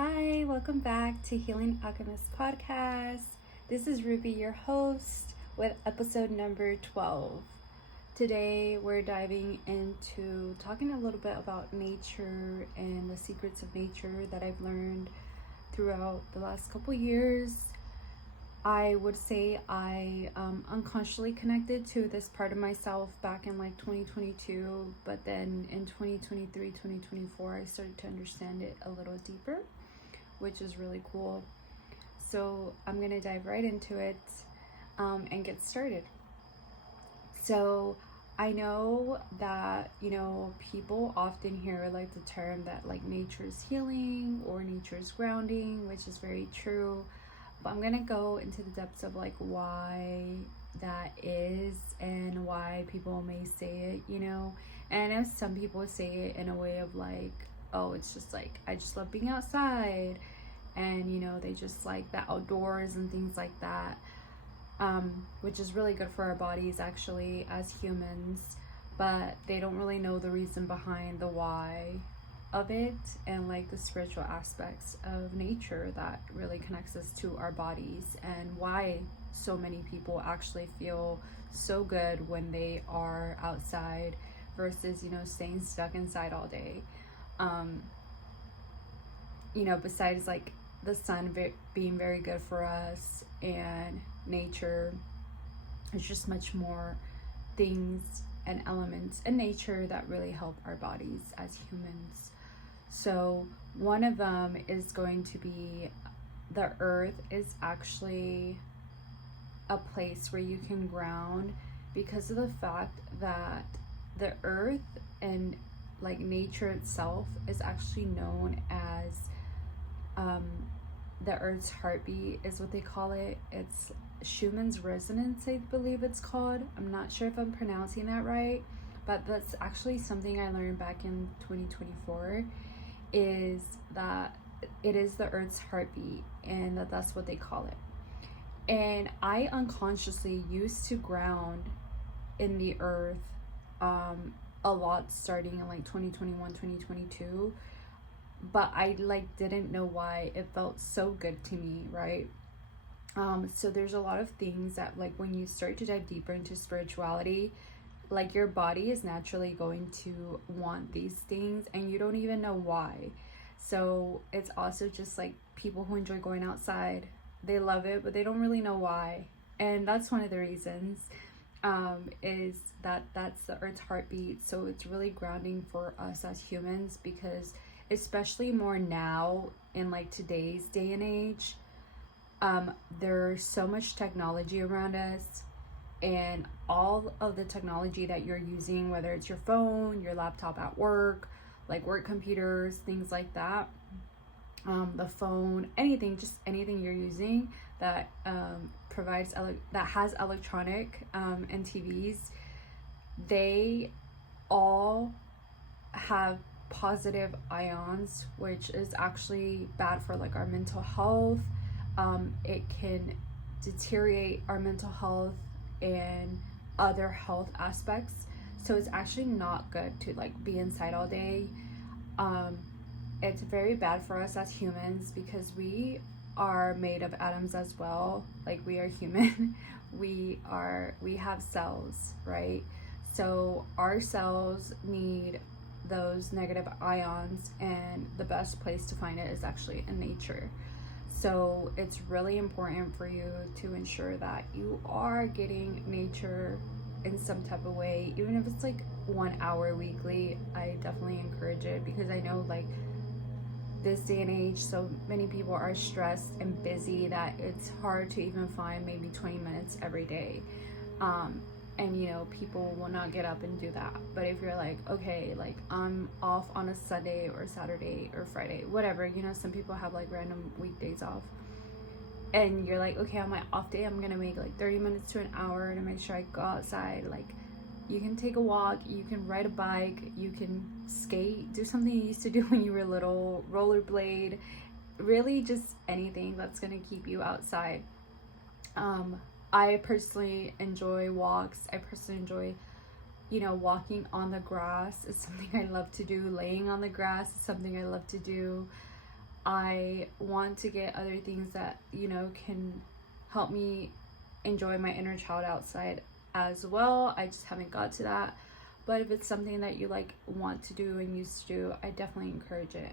Hi, welcome back to Healing Alchemist podcast. This is Ruby, your host, with episode number 12. Today we're diving into talking a little bit about nature and the secrets of nature that I've learned throughout the last couple years. I would say I unconsciously connected to this part of myself back in 2022, but then in 2023, 2024, I started to understand it a little deeper, which is really cool. So I'm gonna dive right into it and get started. So I know that, people often hear the term that nature's healing or nature's grounding, which is very true. But I'm gonna go into the depths of why that is and why people may say it, And I know some people say it in a way of oh, it's just I just love being outside, and they just like the outdoors and things like that, which is really good for our bodies actually as humans, but they don't really know the reason behind the why of it and the spiritual aspects of nature that really connects us to our bodies, and why so many people actually feel so good when they are outside versus staying stuck inside all day. Besides the sun being very good for us and nature, there's just much more things and elements in nature that really help our bodies as humans. So one of them is going to be the earth is actually a place where you can ground, because of the fact that the earth and nature itself is actually known as the earth's heartbeat is what they call it. It's Schumann's resonance, I believe it's called. I'm not sure if I'm pronouncing that right, but that's actually something I learned back in 2024, is that it is the earth's heartbeat, and that's what they call it. And I unconsciously used to ground in the earth a lot starting in 2021, 2022, but I didn't know why it felt so good to me, right? So there's a lot of things that when you start to dive deeper into spirituality, your body is naturally going to want these things and you don't even know why. So it's also just people who enjoy going outside, they love it, but they don't really know why. And that's one of the reasons, is that's the earth's heartbeat. So it's really grounding for us as humans, because especially more now in today's day and age, there's so much technology around us, and all of the technology that you're using, whether it's your phone, your laptop at work, work computers, things like that, the phone, anything you're using that provides that has electronic and TVs, they all have positive ions, which is actually bad for our mental health. It can deteriorate our mental health and other health aspects. So it's actually not good to be inside all day. It's very bad for us as humans, because we are made of atoms as well. We are human. we have cells, right? So our cells need those negative ions, and the best place to find it is actually in nature. So it's really important for you to ensure that you are getting nature in some type of way, even if it's 1 hour weekly. I definitely encourage it, because I know this day and age, so many people are stressed and busy that it's hard to even find maybe 20 minutes every day. And people will not get up and do that. But if you're okay, I'm off on a Sunday or Saturday or Friday, whatever, some people have random weekdays off, and you're okay, on my off day I'm gonna make 30 minutes to an hour to make sure I go outside. You can take a walk, you can ride a bike, you can skate, do something you used to do when you were little, rollerblade, really just anything that's gonna keep you outside. I personally enjoy walks. I personally enjoy walking on the grass is something I love to do. Laying on the grass is something I love to do. I want to get other things that, you know, can help me enjoy my inner child outside as well. I just haven't got to that. But if it's something that you like want to do and used to do, I definitely encourage it.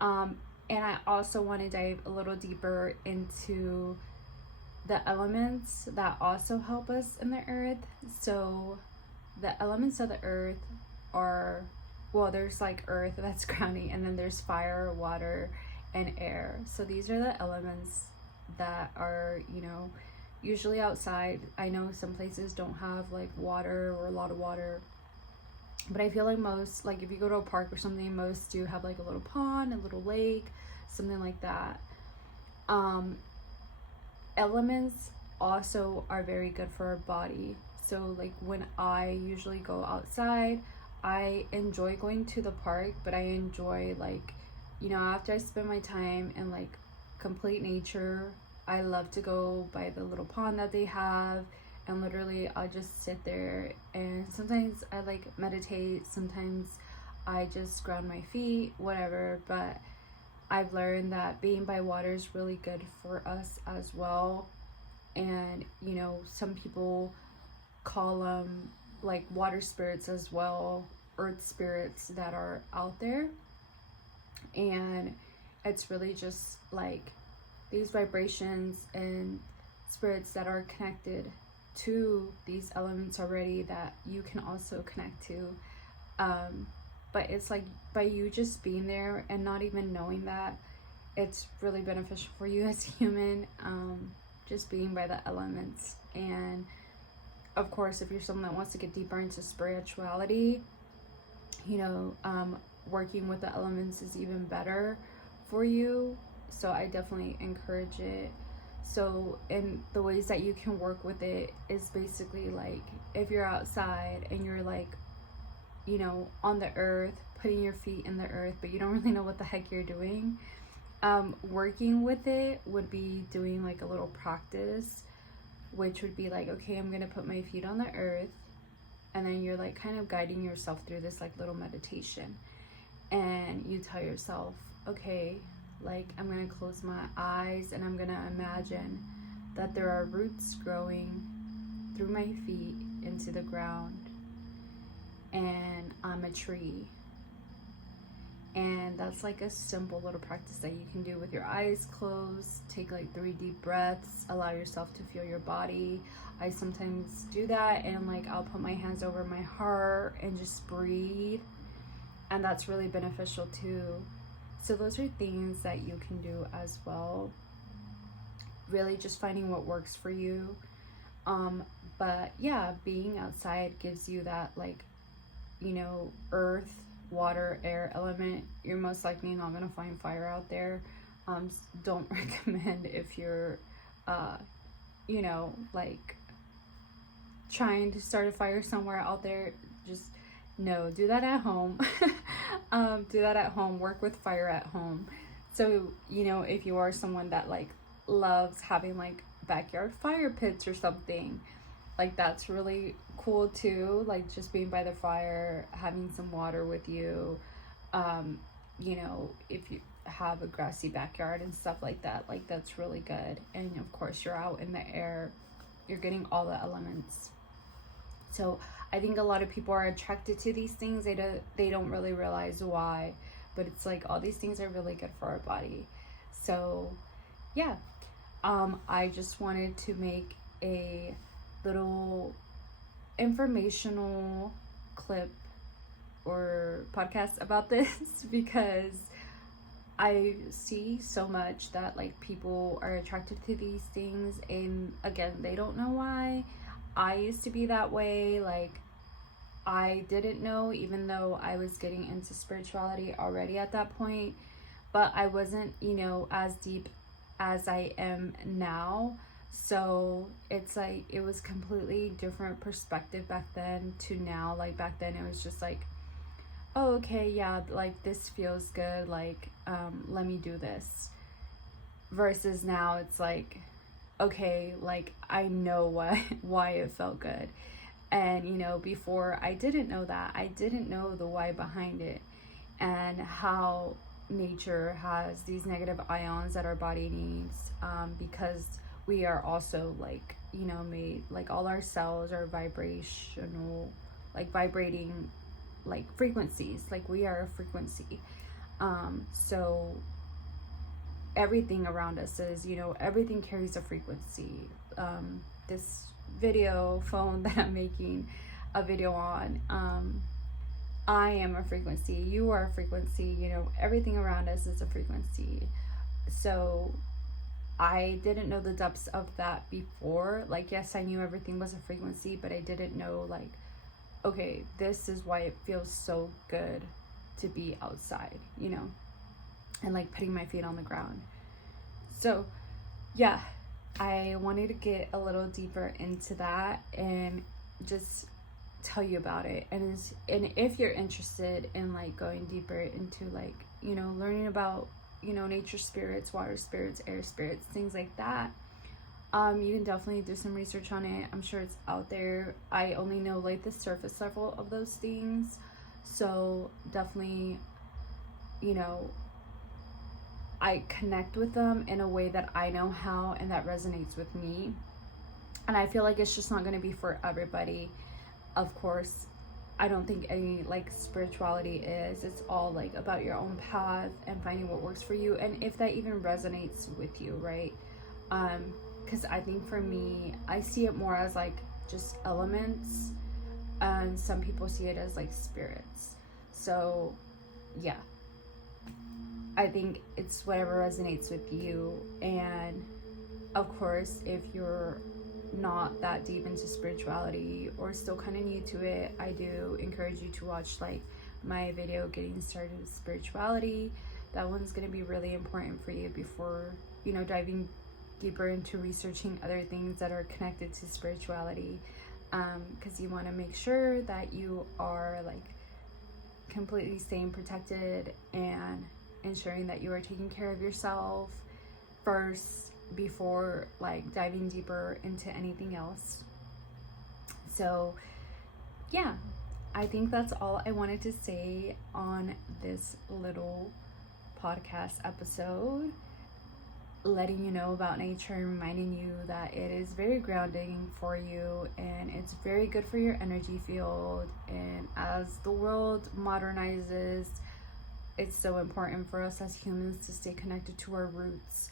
And I also want to dive a little deeper into the elements that also help us in the earth. So the elements of the earth are, well, there's like earth, that's grounding, and then there's fire, water, and air. So these are the elements that are, you know, usually outside. I know some places don't have like water or a lot of water, but I feel like most, like if you go to a park or something, most do have like a little pond, a little lake, something like that. Elements also are very good for our body. So like when I usually go outside, I enjoy going to the park, but I enjoy like, you know, after I spend my time in like complete nature, I love to go by the little pond that they have, and literally I'll just sit there, and sometimes I like meditate, sometimes I just ground my feet, whatever. But I've learned that being by water is really good for us as well. And you know, some people call them like water spirits as well, earth spirits that are out there. And it's really just like these vibrations and spirits that are connected to these elements already that you can also connect to. But it's like by you just being there and not even knowing that, it's really beneficial for you as a human, just being by the elements. And of course, if you're someone that wants to get deeper into spirituality, you know, working with the elements is even better for you. So I definitely encourage it. So, and the ways that you can work with it is basically like if you're outside and you're like, you know, on the earth, putting your feet in the earth, but you don't really know what the heck you're doing. Working with it would be doing like a little practice, which would be like, okay, I'm gonna put my feet on the earth, and then you're like kind of guiding yourself through this like little meditation, and you tell yourself, okay, like I'm gonna close my eyes and I'm gonna imagine that there are roots growing through my feet into the ground, and I'm a tree. And that's like a simple little practice that you can do with your eyes closed. Take like 3 deep breaths, allow yourself to feel your body. I sometimes do that, and like I'll put my hands over my heart and just breathe, and that's really beneficial too. So those are things that you can do as well, really just finding what works for you. But yeah, being outside gives you that, like, you know, earth, water, air element. You're most likely not gonna find fire out there. Don't recommend if you're you know, like trying to start a fire somewhere out there. Just no, do that at home. Do that at home. Work with fire at home. So, you know, if you are someone that like loves having like backyard fire pits or something, like that's really cool too. Like just being by the fire, having some water with you. You know, if you have a grassy backyard and stuff like that, like that's really good. And of course you're out in the air, you're getting all the elements. So I think a lot of people are attracted to these things. They don't really realize why, but it's like all these things are really good for our body. So yeah, I just wanted to make a little informational clip or podcast about this because I see so much that like people are attracted to these things, and again, they don't know why. I used to be that way. Like I didn't know, even though I was getting into spirituality already at that point, but I wasn't, you know, as deep as I am now. So it's like it was completely different perspective back then to now. Like back then it was just like, oh, okay, yeah, like this feels good, like let me do this. Versus now it's like, okay, like I know why it felt good. And you know, before I didn't know that. I didn't know the why behind it and how nature has these negative ions that our body needs, because we are also like, you know, made, like all our cells are vibrational, like vibrating like frequencies, like we are a frequency. So everything around us is, you know, everything carries a frequency. This video phone that I'm making a video on, I am a frequency, you are a frequency, you know, everything around us is a frequency. So I didn't know the depths of that before. Like, yes, I knew everything was a frequency, but I didn't know, like, okay, this is why it feels so good to be outside, you know, and like putting my feet on the ground. So yeah, I wanted to get a little deeper into that and just tell you about it. And if you're interested in like going deeper into like, you know, learning about, you know, nature spirits, water spirits, air spirits, things like that, you can definitely do some research on it. I'm sure it's out there. I only know like the surface level of those things, so definitely, you know, I connect with them in a way that I know how and that resonates with me. And I feel like it's just not going to be for everybody. Of course, I don't think any like spirituality is. It's all like about your own path and finding what works for you, and if that even resonates with you, right? Because I think for me, I see it more as like just elements, and some people see it as like spirits. So yeah, I think it's whatever resonates with you. And of course, if you're not that deep into spirituality or still kind of new to it, I do encourage you to watch like my video getting started with spirituality. That one's going to be really important for you before, you know, diving deeper into researching other things that are connected to spirituality, because you want to make sure that you are like completely staying protected and ensuring that you are taking care of yourself first before like diving deeper into anything else. So yeah, I think that's all I wanted to say on this little podcast episode, letting you know about nature, reminding you that it is very grounding for you and it's very good for your energy field. And as the world modernizes, it's so important for us as humans to stay connected to our roots,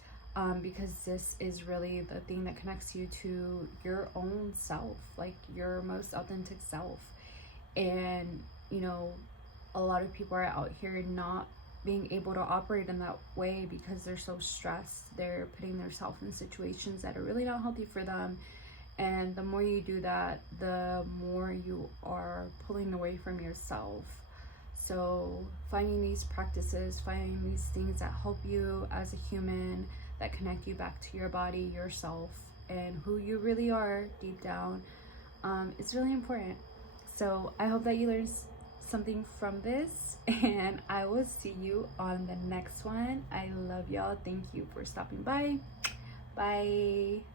because this is really the thing that connects you to your own self, like your most authentic self. And you know, a lot of people are out here not being able to operate in that way because they're so stressed. They're putting themselves in situations that are really not healthy for them. And the more you do that, the more you are pulling away from yourself. So finding these practices, finding these things that help you as a human, that connect you back to your body, yourself, and who you really are deep down, it's really important. So I hope that you learned something from this, and I will see you on the next one. I love y'all. Thank you for stopping by. Bye.